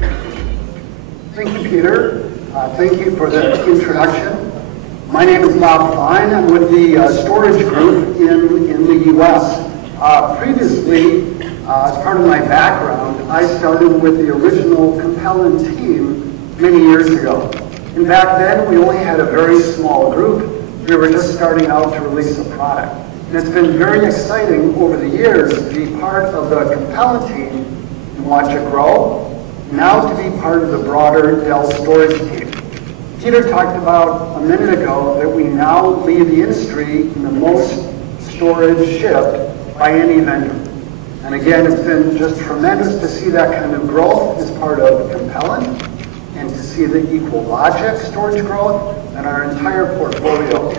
Thank you, Peter. Thank you for the introduction. My name is BobFine. I'm with the storage group in the U.S. Previously, as part of my background, I started with the original Compellent team many years ago. And back then, we only had a very small group. We were just starting out to release a product. And it's been very exciting over the years to be part of the Compellent team and watch it grow. Now to be part of the broader Dell storage team. Peter talked about a minute ago that we now lead the industry in the most storage shipped by any vendor. And again, it's been just tremendous to see that kind of growth as part of Compellent and to see the equal logic storage growth in our entire portfolio.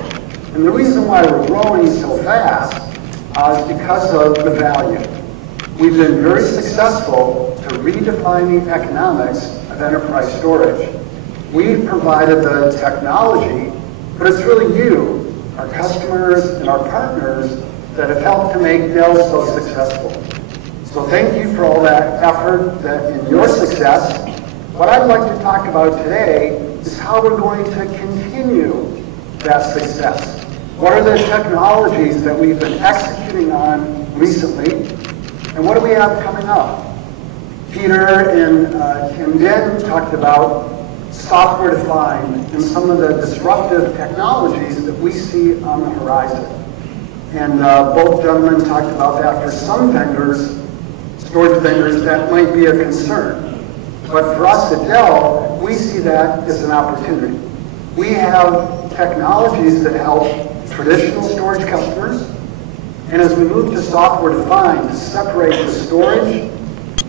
And the reason why we're growing so fast is because of the value. We've been very successful to redefine the economics of enterprise storage. We've provided the technology, but it's really you, our customers and our partners, that have helped to make Dell so successful. So thank you for all that effort in your success. What I'd like to talk about today is how we're going to continue that success. What are the technologies that we've been executing on recently? And what do we have coming up? Peter and Kim Den talked about software-defined and some of the disruptive technologies that we see on the horizon. And both gentlemen talked about that. For some vendors, storage vendors, that might be a concern. But for us at Dell, we see that as an opportunity. We have technologies that help traditional storage customers. And as we move to software-defined, to separate the storage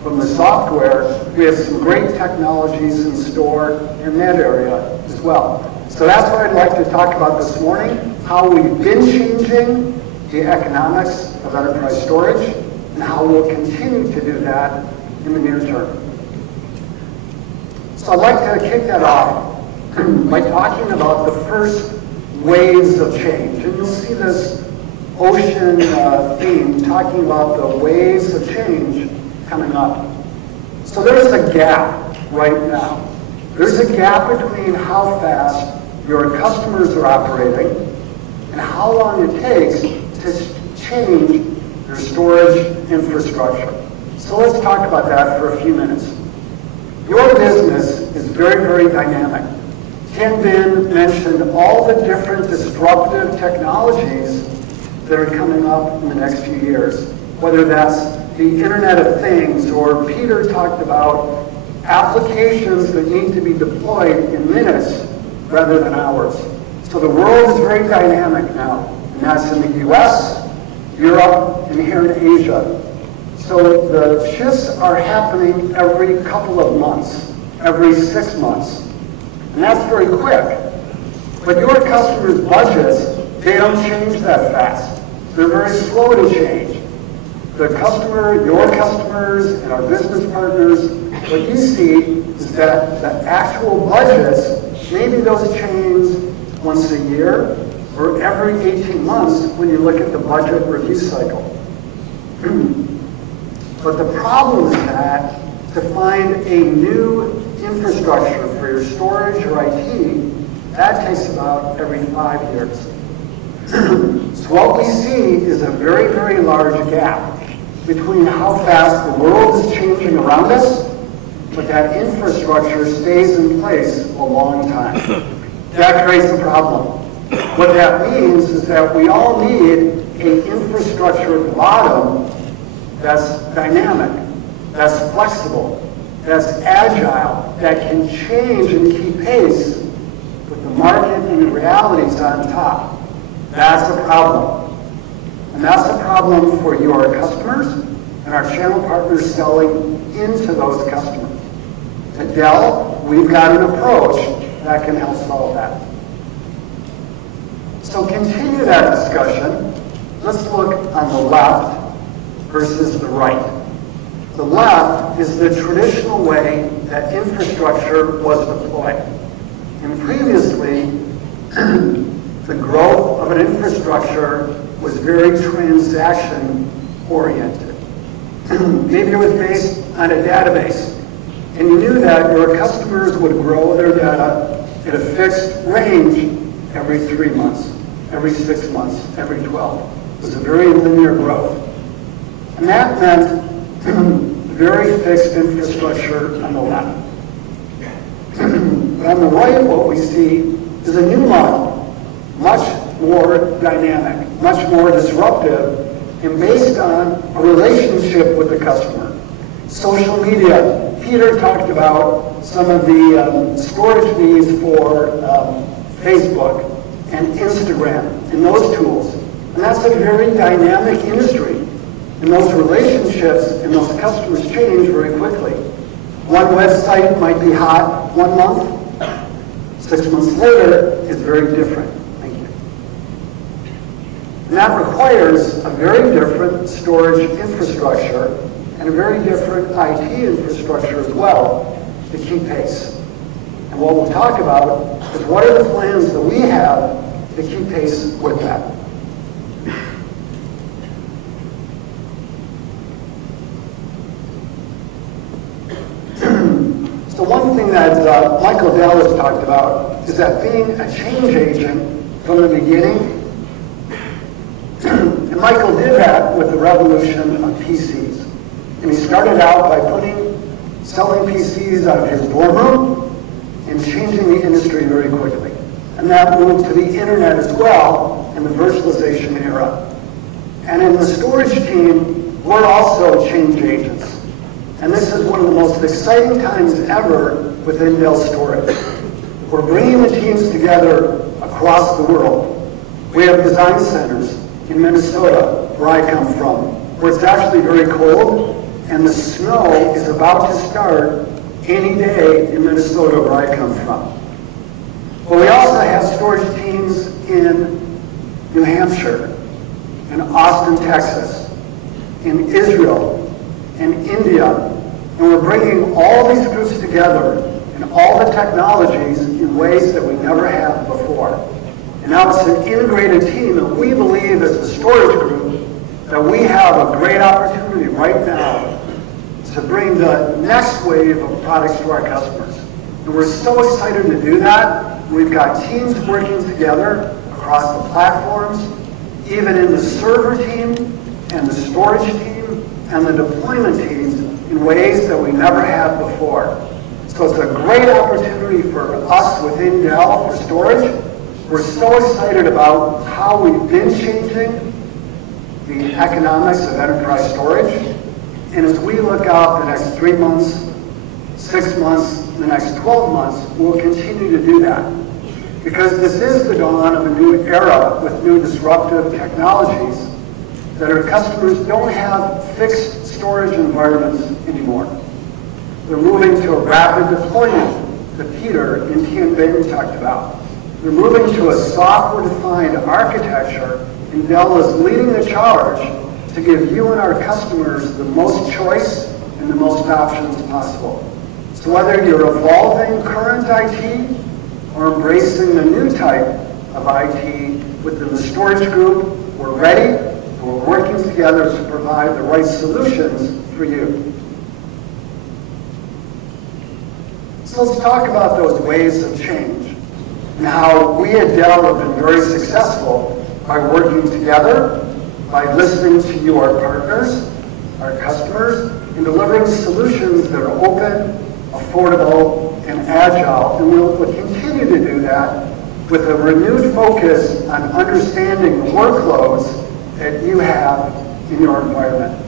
from the software, we have some great technologies in store in that area as well. So that's what I'd like to talk about this morning, how we've been changing the economics of enterprise storage and how we'll continue to do that in the near term. So I'd like to kick that off by talking about the first waves of change. And you'll see this ocean theme talking about the waves of change coming up. So there's a gap right now. There's a gap between how fast your customers are operating and how long it takes to change their storage infrastructure. So let's talk about that for a few minutes. Your business is very, very dynamic. Ken Ben mentioned all the different disruptive technologies that are coming up in the next few years, whether that's the Internet of Things, or Peter talked about applications that need to be deployed in minutes rather than hours. So the world is very dynamic now, and that's in the US, Europe, and here in Asia. So the shifts are happening every couple of months, every 6 months. And that's very quick. But your customers' budgets, they don't change that fast. They're very slow to change. The customer, your customers, and our business partners, what you see is that the actual budgets, maybe those change once a year or every 18 months when you look at the budget review cycle. But the problem is that to find a new infrastructure for your storage or IT, that takes about every 5 years. So what we see is a very, very large gap between how fast the world is changing around us, but that infrastructure stays in place a long time. That creates a problem. What that means is that we all need an infrastructure at the bottom that's dynamic, that's flexible, that's agile, that can change and keep pace with the market and the realities on top. That's a problem. And that's a problem for your customers and our channel partners selling into those customers. At Dell, we've got an approach that can help solve that. So continue that discussion. Let's look on the left versus the right. The left is the traditional way that infrastructure was deployed. And previously, the growth of an infrastructure was very transaction-oriented. Maybe it was based on a database. And you knew that your customers would grow their data at a fixed range every 3 months, every 6 months, every 12. It was a very linear growth. And that meant very fixed infrastructure on the left. On the right, what we see is a new model, much more dynamic, much more disruptive, and based on a relationship with the customer. Social media. Peter talked about some of the storage fees for Facebook and Instagram and those tools. And that's a very dynamic industry. And those relationships and those customers change very quickly. One website might be hot 1 month. 6 months later, it's very different. Thank you. And that requires a very different storage infrastructure and a very different IT infrastructure as well to keep pace. And what we'll talk about is what are the plans that we have to keep pace with that. So one thing that Michael Dell has talked about is that being a change agent from the beginning, and Michael did that with the revolution of PCs. And he started out by selling PCs out of his boardroom and changing the industry very quickly. And that moved to the internet as well in the virtualization era. And in the storage team, we're also change agents. And this is one of the most exciting times ever within Dell Storage. We're bringing the teams together across the world. We have design centers in Minnesota, where I come from, where it's actually very cold, and the snow is about to start any day in Minnesota, where I come from. But we also have storage teams in New Hampshire, in Austin, Texas, in Israel, in India, and we're bringing all these groups together and all the technologies in ways that we never have before. And now it's an integrated team, and we believe as a storage group that we have a great opportunity right now to bring the next wave of products to our customers. And we're so excited to do that. We've got teams working together across the platforms, even in the server team and the storage team and the deployment teams in ways that we never have before. So it's a great opportunity for us within Dell for storage. We're so excited about how we've been changing the economics of enterprise storage. And as we look out the next 3 months, 6 months, the next 12 months, we'll continue to do that. Because this is the dawn of a new era with new disruptive technologies that our customers don't have fixed storage environments anymore. They're moving to a rapid deployment that Peter and Tianbing talked about. They're moving to a software-defined architecture, and Dell is leading the charge to give you and our customers the most choice and the most options possible. So whether you're evolving current IT or embracing the new type of IT within the storage group, we're ready. We're working together to provide the right solutions for you. So let's talk about those ways of change and how we at Dell have been very successful by working together, by listening to you, our partners, our customers, and delivering solutions that are open, affordable, and agile. And we'll continue to do that with a renewed focus on understanding the workloads that you have in your environment.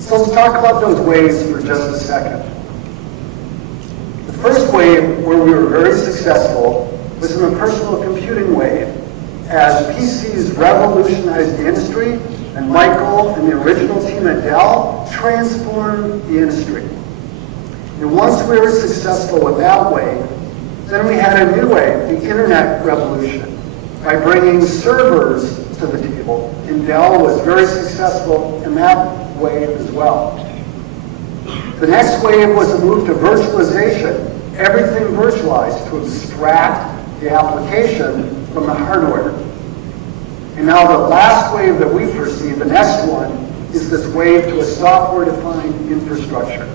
So let's talk about those ways for just a second. The first wave where we were very successful was in the personal computing wave, as PCs revolutionized the industry, and Michael and the original team at Dell transformed the industry. And once we were successful with that wave, then we had a new wave, the internet revolution, by bringing servers to the table. And Dell was very successful in that wave as well. The next wave was a move to virtualization, everything virtualized to abstract the application from the hardware. And now the last wave that we foresee, the next one, is this wave to a software-defined infrastructure.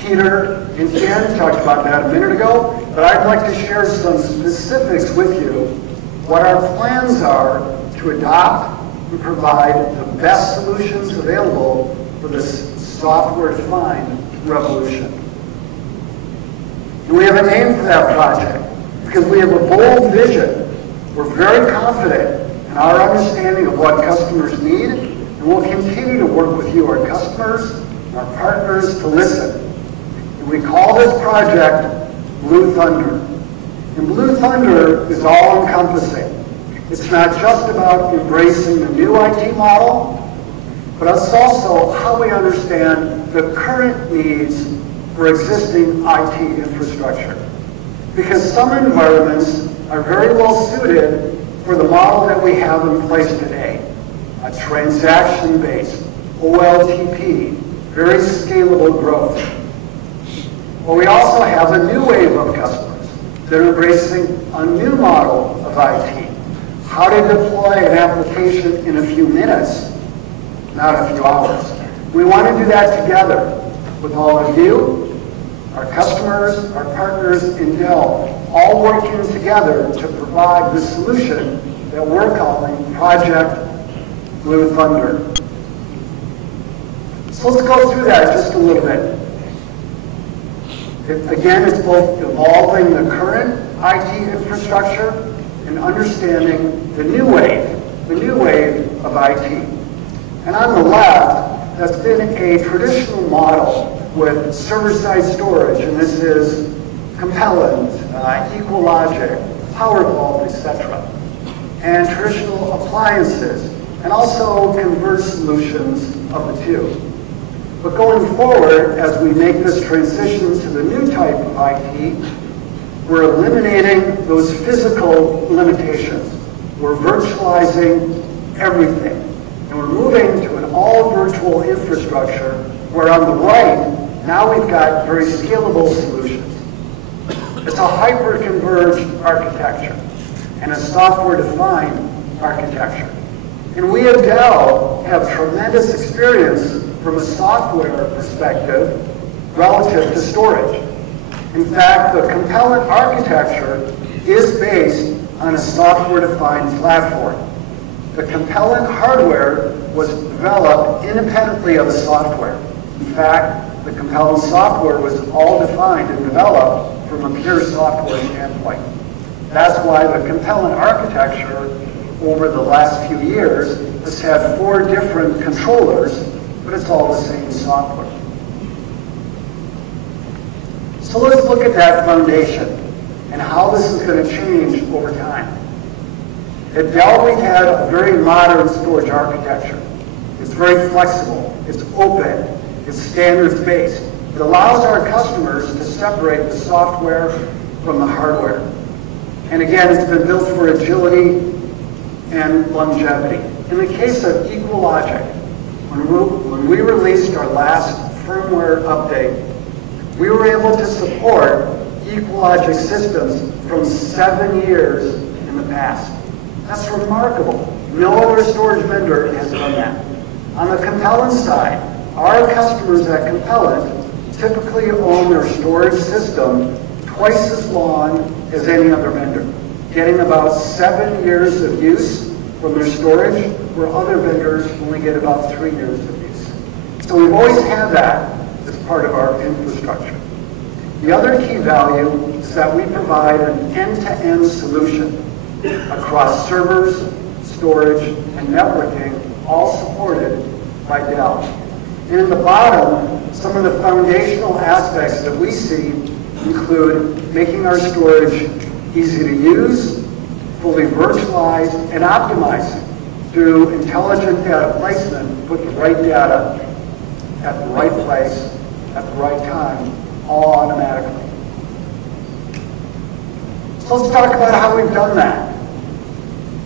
Peter and Ken talked about that a minute ago, but I'd like to share some specifics with you, what our plans are to adopt and provide the best solutions available for this software-defined revolution. And we have a name for that project because we have a bold vision. We're very confident in our understanding of what customers need, and we'll continue to work with you, our customers, and our partners, to listen. And we call this project Blue Thunder. And Blue Thunder is all-encompassing. It's not just about embracing the new IT model, but it's also how we understand the current needs for existing IT infrastructure. Because some environments are very well suited for the model that we have in place today, a transaction-based, OLTP, very scalable growth. But we also have a new wave of customers that are embracing a new model of IT, how to deploy an application in a few minutes, not a few hours. We want to do that together with all of you, our customers, our partners in Dell, all working together to provide the solution that we're calling Project Blue Thunder. So let's go through that just a little bit. Again, it's both evolving the current IT infrastructure and understanding the new wave of IT. And on the left, that's been a traditional model with server-side storage, and this is Compellent, EqualLogic, PowerVault, etc. And traditional appliances, and also converged solutions of the two. But going forward, as we make this transition to the new type of IT, we're eliminating those physical limitations. We're virtualizing everything. And we're moving to an all-virtual infrastructure where on the right, now we've got very scalable solutions. It's a hyper-converged architecture and a software-defined architecture. And we at Dell have tremendous experience from a software perspective relative to storage. In fact, the Compellent architecture is based on a software-defined platform. The Compellent hardware was developed independently of the software. In fact, the Compellent software was all defined and developed from a pure software standpoint. That's why the Compellent architecture over the last few years has had 4 different controllers, but it's all the same software. So let's look at that foundation and how this is going to change over time. At Dell, we've had a very modern storage architecture. It's very flexible, it's open, it's standards-based. It allows our customers to separate the software from the hardware. And again, it's been built for agility and longevity. In the case of EqualLogic, when we released our last firmware update, we were able to support EqualLogic systems from 7 years in the past. That's remarkable. No other storage vendor has done that. On the Compellent side, our customers at Compellent typically own their storage system twice as long as any other vendor, getting about 7 years of use from their storage, where other vendors only get about 3 years of use. So we've always had that as part of our infrastructure. The other key value is that we provide an end-to-end solution across servers, storage, and networking, all supported by Dell. And in the bottom, some of the foundational aspects that we see include making our storage easy to use, fully virtualized, and optimized through intelligent data placement, put the right data at the right place, at the right time, all automatically. So let's talk about how we've done that.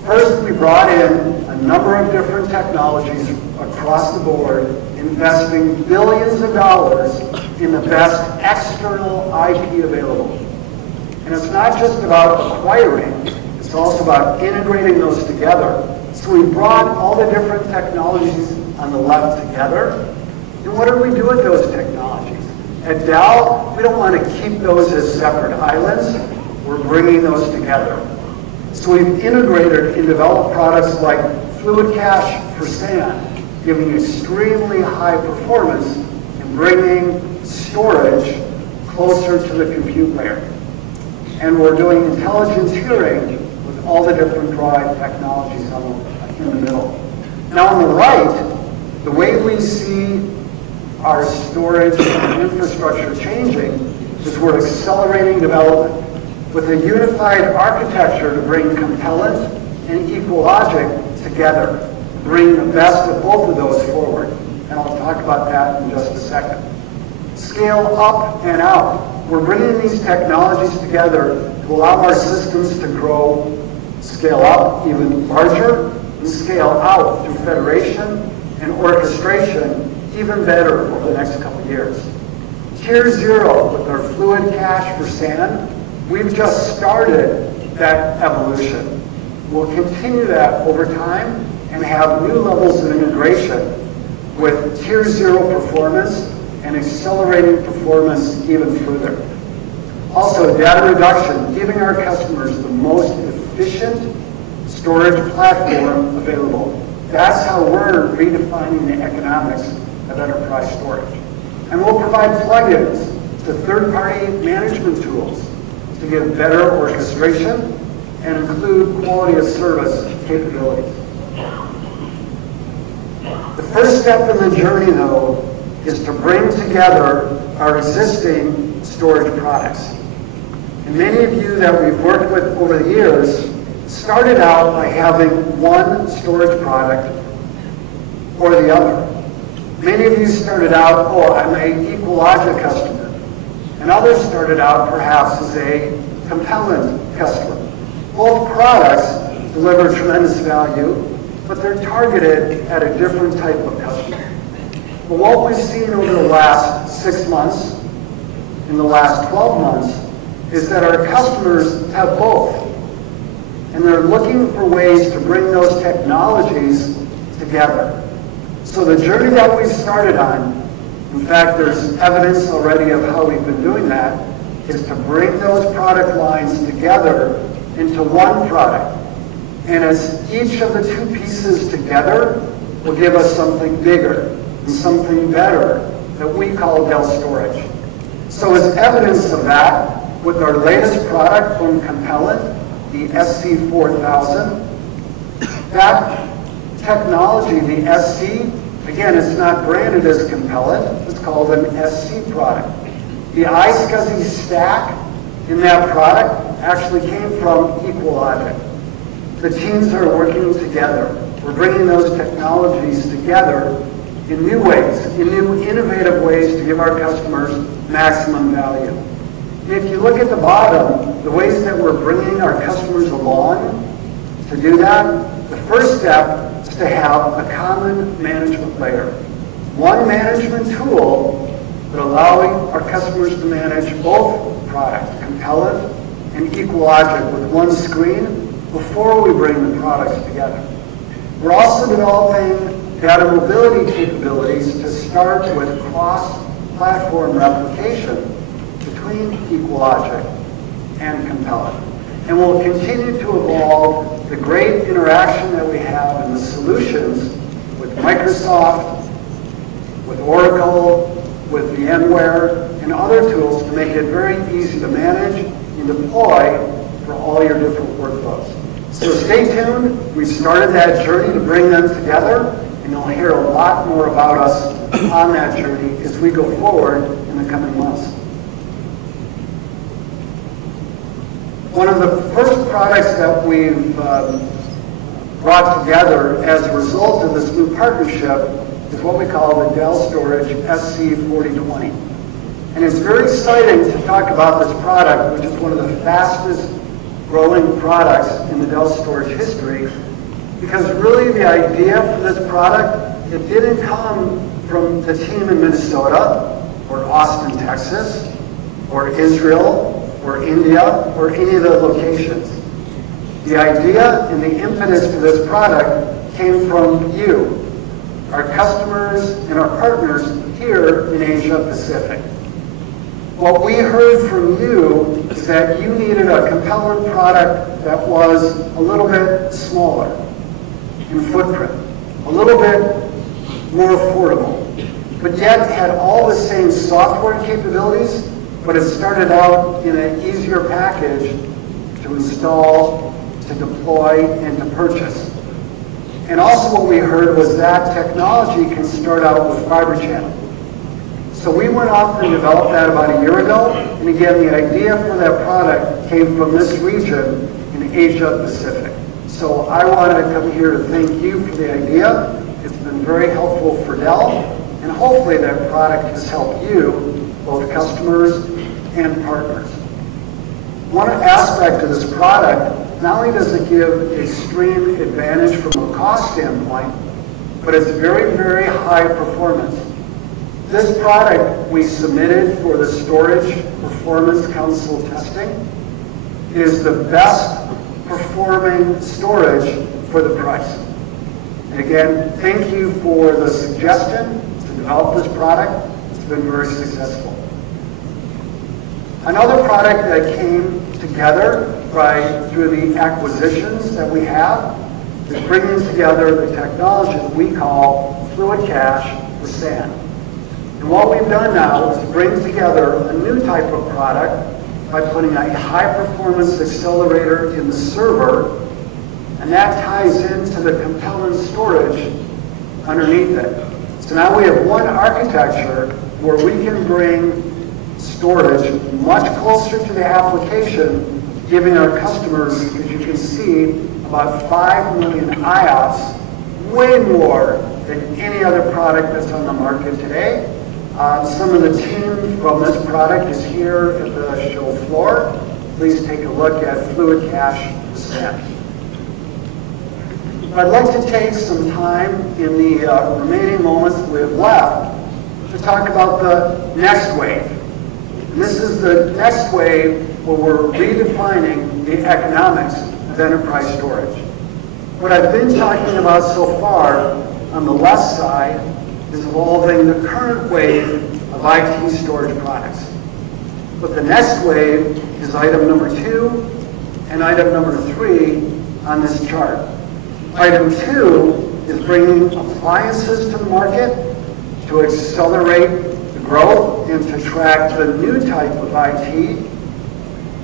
First, we brought in a number of different technologies across the board, investing billions of dollars in the best external IP available. And it's not just about acquiring, it's also about integrating those together. So we brought all the different technologies on the left together. And what do we do with those technologies? At Dell, we don't want to keep those as separate islands. We're bringing those together. So we've integrated and developed products like Fluid Cache for SAN, giving extremely high performance and bringing storage closer to the compute layer. And we're doing intelligence hearing with all the different drive technologies in the middle. Now on the right, the way we see our storage and infrastructure changing is we're accelerating development with a unified architecture to bring compellent and equal logic together, bring the best of both of those forward. And I'll talk about that in just a second. Scale up and out. We're bringing these technologies together to allow our systems to grow, scale up even larger, and scale out through federation and orchestration even better over the next couple of years. Tier 0 with our Fluid Cache for SAN, we've just started that evolution. We'll continue that over time and have new levels of integration with Tier 0 performance and accelerating performance even further. Also, data reduction, giving our customers the most efficient storage platform available. That's how we're redefining the economics of enterprise storage. And we'll provide plugins to third-party management tools to give better orchestration and include quality of service capabilities. The first step in the journey, though, is to bring together our existing storage products. And many of you that we've worked with over the years started out by having one storage product or the other. Many of you started out, oh, I'm an EqualLogic customer. And others started out perhaps as a compellent customer. Both products deliver tremendous value, but they're targeted at a different type of customer. But what we've seen over the last 6 months, in the last 12 months, is that our customers have both. And they're looking for ways to bring those technologies together. So the journey that we've started on, in fact, there's evidence already of how we've been doing that, is to bring those product lines together into one product. And as each of the two pieces together will give us something bigger and something better that we call Dell Storage. So as evidence of that, with our latest product from Compellent, the SC4000, that technology, the SC, again, it's not branded as Compellent, it's called an SC product. The iSCSI stack in that product actually came from EqualLogic. The teams are working together. We're bringing those technologies together in new ways, in new innovative ways to give our customers maximum value. If you look at the bottom, the ways that we're bringing our customers along to do that, the first step is to have a common management layer. One management tool that allowing our customers to manage both products, Compellent and EqualLogic, with one screen before we bring the products together. We're also developing data mobility capabilities to start with cross-platform replication between EqualLogic and Compellent. And we'll continue to evolve the great interaction that we have in the solutions with Microsoft, with Oracle, with VMware, and other tools to make it very easy to manage and deploy for all your different workflows. So stay tuned. We've started that journey to bring them together, and you'll hear a lot more about us on that journey as we go forward in the coming months. One of the first products that we've brought together as a result of this new partnership is what we call the Dell Storage SC4020. And it's very exciting to talk about this product, which is one of the fastest growing products in the Dell Storage history, because really the idea for this product, it didn't come from the team in Minnesota, or Austin, Texas, or Israel, or India, or any of the locations. The idea and the impetus for this product came from you, our customers and our partners here in Asia Pacific. What we heard from you is that you needed a compelling product that was a little bit smaller in footprint, a little bit more affordable, but yet had all the same software capabilities, but it started out in an easier package to install, to deploy, and to purchase. And also what we heard was that technology can start out with fiber channel. So we went off and developed that about a year ago, and again, the idea for that product came from this region in Asia Pacific. So I wanted to come here to thank you for the idea. It's been very helpful for Dell, and hopefully that product has helped you, both customers and partners. One aspect of this product, not only does it give extreme advantage from a cost standpoint, but it's very, very high performance. This product we submitted for the Storage Performance Council testing is the best performing storage for the price. And again, thank you for the suggestion to develop this product. It's been very successful. Another product that came together through the acquisitions that we have is bringing together the technology that we call Fluid Cache for SAN. And what we've done now is bring together a new type of product by putting a high-performance accelerator in the server, and that ties into the compelling storage underneath it. So now we have one architecture where we can bring storage much closer to the application, giving our customers, as you can see, about 5 million IOPS, way more than any other product that's on the market today. Some of the team from this product is here at the show floor. Please take a look at Fluid Cache SAN. I'd like to take some time in the remaining moments we have left to talk about the next wave. And this is the next wave where we're redefining the economics of enterprise storage. What I've been talking about so far on the left side is evolving the current wave of IT storage products. But the next wave is item number 2 and item number 3 on this chart. Item 2 is bringing appliances to the market to accelerate the growth and to track the new type of IT.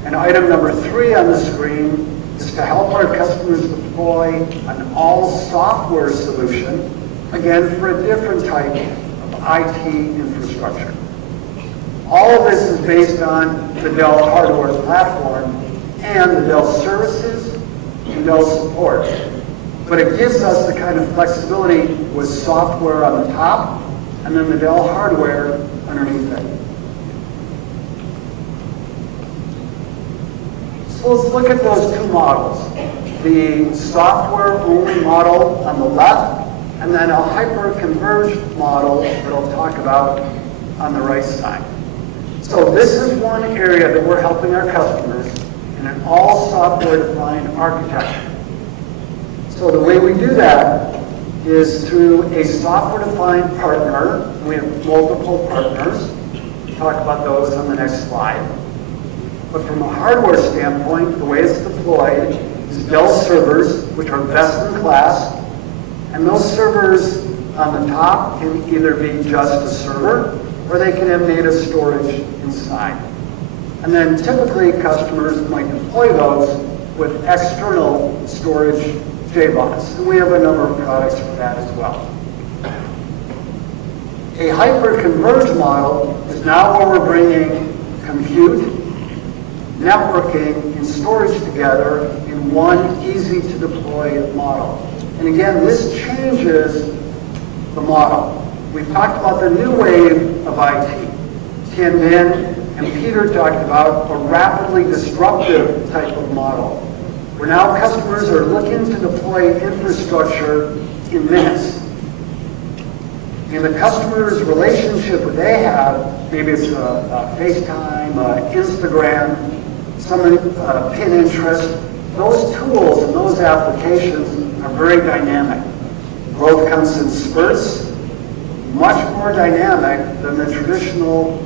And item number 3 on the screen is to help our customers deploy an all-software solution, again, for a different type of IT infrastructure. All of this is based on the Dell hardware platform and the Dell services and Dell support. But it gives us the kind of flexibility with software on the top and then the Dell hardware underneath it. So let's look at those two models. The software-only model on the left, and then a hyper-converged model that I'll talk about on the right side. So this is one area that we're helping our customers in an all-software-defined architecture. So the way we do that is through a software-defined partner. We have multiple partners. We'll talk about those on the next slide. But from a hardware standpoint, the way it's deployed is Dell servers, which are best in class. And those servers on the top can either be just a server, or they can have native storage inside. And then typically customers might deploy those with external storage JBOS. And we have a number of products for that as well. A hyper-converged model is now where we're bringing compute, networking, and storage together in one easy-to-deploy model. And again, this changes the model. We've talked about the new wave of IT. Tim and Peter talked about a rapidly disruptive type of where now customers are looking to deploy infrastructure in minutes. And the customer's relationship that they have, maybe it's a FaceTime, Instagram, some Pinterest, those tools and those applications are very dynamic. Growth comes in spurts, much more dynamic than the traditional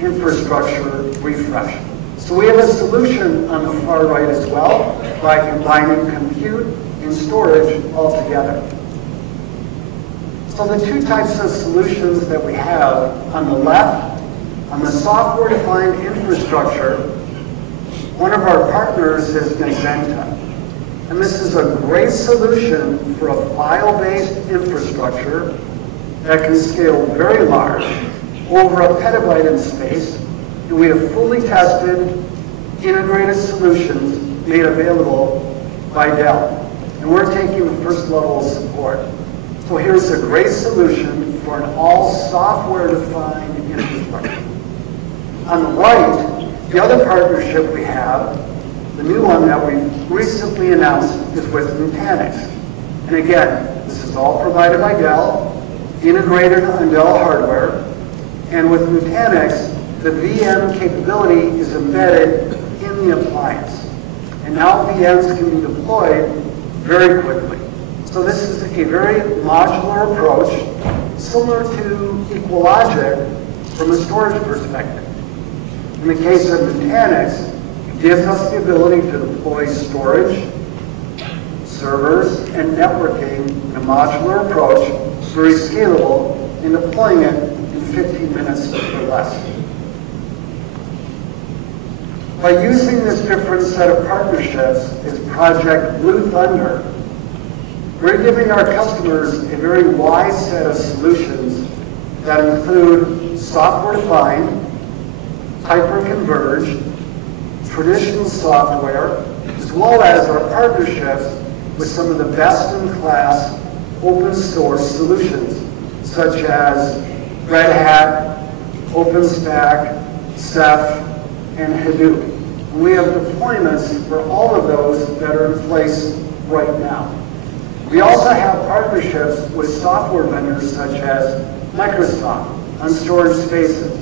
infrastructure refresh. So we have a solution on the far right as well by combining compute and storage all together. So the two types of solutions that we have on the left, on the software-defined infrastructure, one of our partners has been Zenta. And this is a great solution for a file-based infrastructure that can scale very large, over a petabyte in space, and we have fully tested, integrated solutions made available by Dell. And we're taking the first level of support. So here's a great solution for an all software-defined infrastructure. On the right, the other partnership we have, the new one that we've recently announced, is with Nutanix. And again, this is all provided by Dell, integrated on Dell hardware, and with Nutanix, the VM capability is embedded in the appliance. And now VMs can be deployed very quickly. So this is a very modular approach, similar to EqualLogic from a storage perspective. In the case of Nutanix, it gives us the ability to deploy storage, servers, and networking in a modular approach, very scalable, and deploying it in 15 minutes or less. By using this different set of partnerships as Project Blue Thunder, we're giving our customers a very wide set of solutions that include software-defined, hyper-converged, traditional software, as well as our partnerships with some of the best-in-class open-source solutions, such as Red Hat, OpenStack, Ceph, and Hadoop. And we have deployments for all of those that are in place right now. We also have partnerships with software vendors such as Microsoft on storage spaces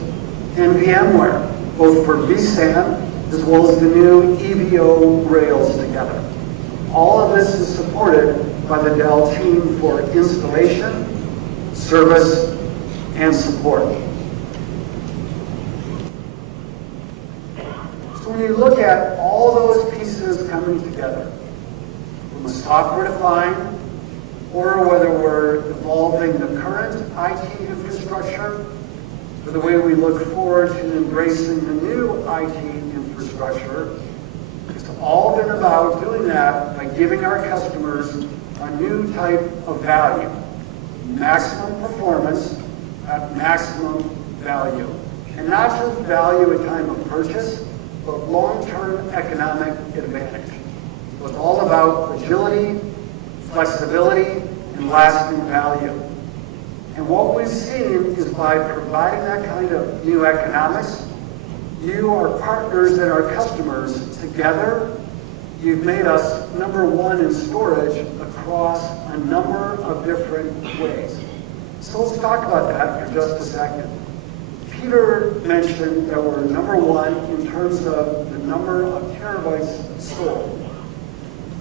and VMware, both for vSAN as well as the new EVO Rails together. All of this is supported by the Dell team for installation, service, and support. So when you look at all those pieces coming together, from a software-defined, or whether we're evolving the current IT infrastructure, or the way we look forward to embracing the new IT infrastructure, it's all been about doing that by giving our customers a new type of value. Maximum performance at maximum value. And not just value at time of purchase, but long-term economic advantage. So it's all about agility, flexibility, and lasting value. And what we've seen is by providing that kind of new economics, you, our partners, and our customers together, you've made us #1 in storage across a number of different ways. So let's talk about that for just a second. Peter mentioned that we're #1 in terms of the number of terabytes sold.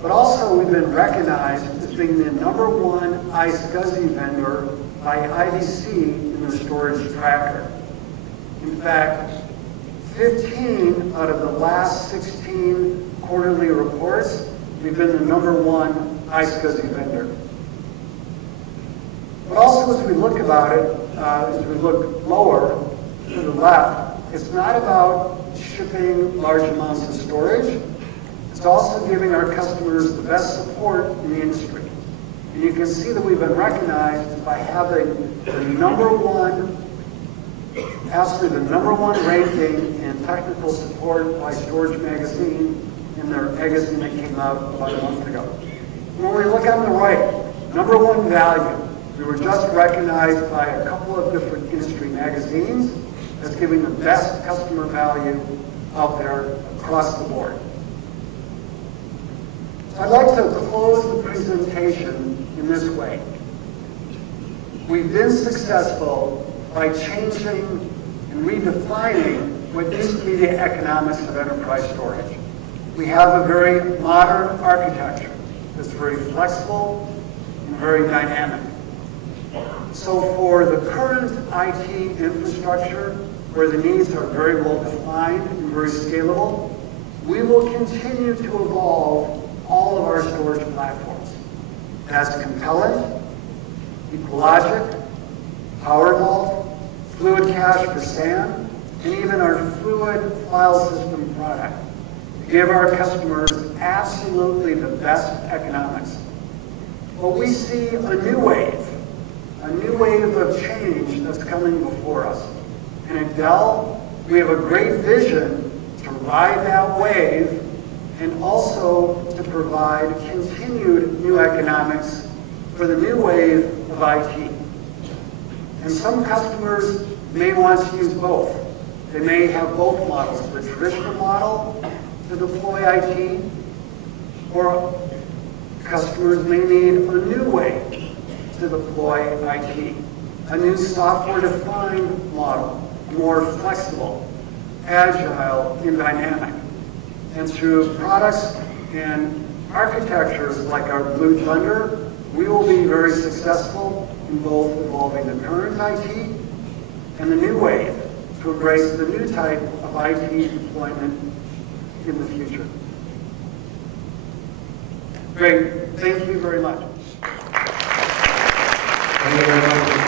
But also we've been recognized as being the #1 iSCSI vendor by IDC in the storage tracker. In fact, 15 out of the last 16 quarterly reports, we've been the #1 iSCSI vendor. But also as we look about it, as we look lower to the left, it's not about shipping large amounts of storage. It's also giving our customers the best support in the industry. And you can see that we've been recognized by having the absolutely the number one ranking in technical support by Storage Magazine in their magazine that came out about a month ago. When we look on the right, #1 value. We were just recognized by a couple of different industry magazines as giving the best customer value out there across the board. I'd like to close the presentation in this way. We've been successful by changing and redefining what used to be the economics of enterprise storage. We have a very modern architecture that's very flexible and very dynamic. So for the current IT infrastructure, where the needs are very well defined and very scalable, we will continue to evolve all of our storage platforms. That's Compellent, Equalogic, PowerVault, Fluid Cache for SAN, and even our Fluid File System product to give our customers absolutely the best economics. But we see a new wave of change that's coming before us. And at Dell, we have a great vision to ride that wave and also to provide continued new economics for the new wave of IT. And some customers may want to use both. They may have both models, the traditional model to deploy IT, or customers may need a new way to deploy IT, a new software-defined model, more flexible, agile, and dynamic. And through products and architectures like our Blue Thunder, we will be very successful in both evolving the current IT and the new wave to embrace the new type of IT deployment in the future. Great. Thank you very much. Thank you very much.